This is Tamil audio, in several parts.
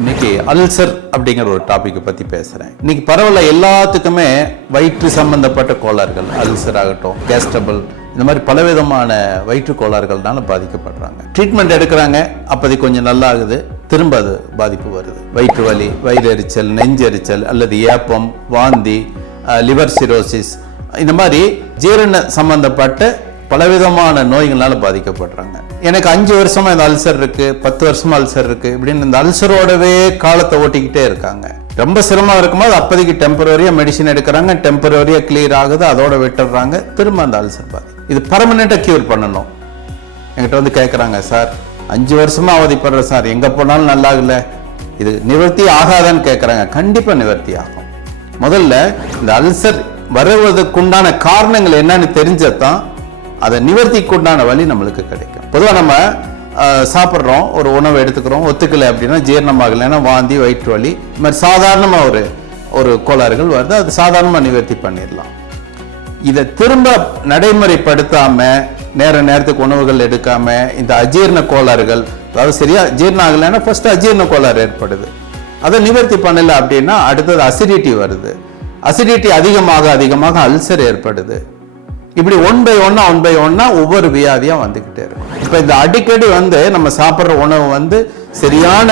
இன்னைக்கு அல்சர் அப்படிங்கிற ஒரு டாபிக்கை பற்றி பேசுகிறேன். இன்னைக்கு பரவாயில்ல, எல்லாத்துக்குமே வயிற்று சம்பந்தப்பட்ட கோளாறுகள், அல்சர் ஆகட்டும், கேஸ்ட்ரபிள், இந்த மாதிரி பலவிதமான வயிற்று கோளாறுகள்னால பாதிக்கப்படுறாங்க. ட்ரீட்மெண்ட் எடுக்கிறாங்க, அப்போதைக்கு கொஞ்சம் நல்லா ஆகுது, திரும்ப அது பாதிப்பு வருது. வயிற்று வலி, வயிறு எரிச்சல், நெஞ்செரிச்சல் அல்லது ஏப்பம், வாந்தி, லிவர் சிரோசிஸ், இந்த மாதிரி ஜீரண சம்பந்தப்பட்ட பலவிதமான நோய்களால பாதிக்கப்படுறாங்க. எனக்கு 5 வருஷமா இந்த அல்சர் இருக்கு, 10 வருஷமா அல்சர் இருக்கு, இப்படின்னு இந்த அல்சரோடவே காலத்தை ஓட்டிக்கிட்டே இருக்காங்க. ரொம்ப சிரமம் இருக்கும்போது அப்போதைக்கு டெம்பரரியா மெடிசின் எடுக்கிறாங்க, டெம்பரரியா கிளியர் ஆகுது, அதோட விட்டுறாங்க, திரும்ப அந்த அல்சர் பாதி. இது பர்மனெண்டா கியூர் பண்ணணும். என்கிட்ட வந்து கேட்குறாங்க, சார் 5 வருஷமா அவதிப்படுறேன் சார், எங்க போனாலும் நல்லா இல்ல, இது நிவர்த்தி ஆகாதான்னு கேட்குறாங்க. கண்டிப்பா நிவர்த்தி ஆகும். முதல்ல இந்த அல்சர் வருவதற்குண்டான காரணங்கள் என்னன்னு தெரிஞ்சதான் அதை நிவர்த்திக்கு உண்டான வழி நம்மளுக்கு கிடைக்கும். பொதுவாக நம்ம சாப்பிட்றோம், ஒரு உணவை எடுத்துக்கிறோம், ஒத்துக்கலை அப்படின்னா, ஜீரணமாகலைன்னா வாந்தி, வயிற்று வலி, இது மாதிரி சாதாரணமாக ஒரு கோளாறுகள் வருது, அது சாதாரணமாக நிவர்த்தி பண்ணிடலாம். இதை திரும்ப நடைமுறைப்படுத்தாம நேரத்துக்கு உணவுகள் எடுக்காம இந்த அஜீரண கோளாறுகள், அதாவது சரியா ஜீரணம் ஆகலைன்னா ஃபர்ஸ்ட் அஜீரண கோளாறு ஏற்படுது, அதை நிவர்த்தி பண்ணல அப்படின்னா அடுத்தது அசிடிட்டி வருது, அசிடிட்டி அதிகமாக அல்சர் ஏற்படுது. இப்படி ஒன் பை ஒன்னா ஒவ்வொரு வியாதியா வந்துகிட்டே இருக்கும். இப்ப இந்த அடிக்கடி நம்ம சாப்பிட்ற உணவு சரியான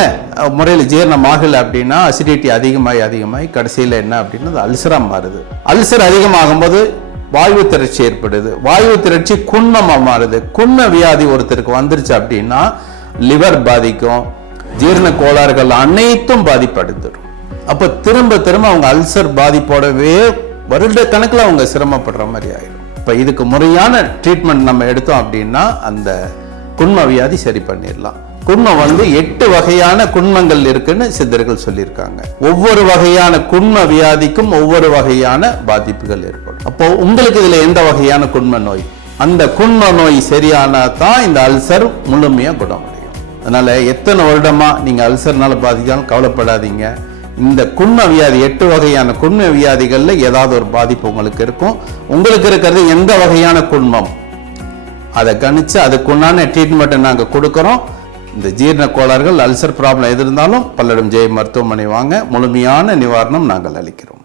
முறையில் ஜீரணமாகல அப்படின்னா அசிடிட்டி அதிகமாகி கடைசியில் என்ன அப்படின்னா அது அல்சரா மாறுது. அல்சர் அதிகமாகும் போது வாயு திரட்சி ஏற்படுது, வாயு திரட்சி குன்மமா மாறுது. குன்ம வியாதி ஒருத்தருக்கு வந்துருச்சு அப்படின்னா லிவர் பாதிக்கும், ஜீரண கோளாறுகள் அனைத்தும் பாதிப்படுத்தும். அப்ப திரும்ப அவங்க அல்சர் பாதிப்போடவே வருட கணக்கில் அவங்க சிரமப்படுற மாதிரி ஆயிடும். இப்போ இதுக்கு முறையான ட்ரீட்மெண்ட் நம்ம எடுத்தோம் அப்படின்னா அந்த குன்ம வியாதி சரி பண்ணிடலாம். குன்மம் 8 வகையான குன்மங்கள் இருக்குன்னு சித்தர்கள் சொல்லியிருக்காங்க. ஒவ்வொரு வகையான குன்ம வியாதிக்கும் ஒவ்வொரு வகையான பாதிப்புகள் ஏற்படும். அப்போ உங்களுக்கு இதுல எந்த வகையான குன்ம நோய், அந்த குன்ம நோய் சரியானா தான் இந்த அல்சர் முழுமையா குணமடையும். அதனால எத்தனை வருடமா நீங்க அல்சர்னால பாதிக்காமல் கவலைப்படாதீங்க. இந்த குன்ம வியாதி 8 வகையான குன்ம வியாதிகள்ல ஏதாவது ஒரு பாதிப்பு உங்களுக்கு இருக்கும். உங்களுக்கு இருக்கிறது எந்த வகையான குன்மம், அதை கணிச்சு அதுக்குண்டான ட்ரீட்மெண்ட் நாங்கள் கொடுக்குறோம். இந்த ஜீரண கோளாறுகள், அல்சர் ப்ராப்ளம் எது இருந்தாலும் பல்லடம் ஜெய மருத்துவமனை வாங்க, முழுமையான நிவாரணம் நாங்கள் அளிக்கிறோம்.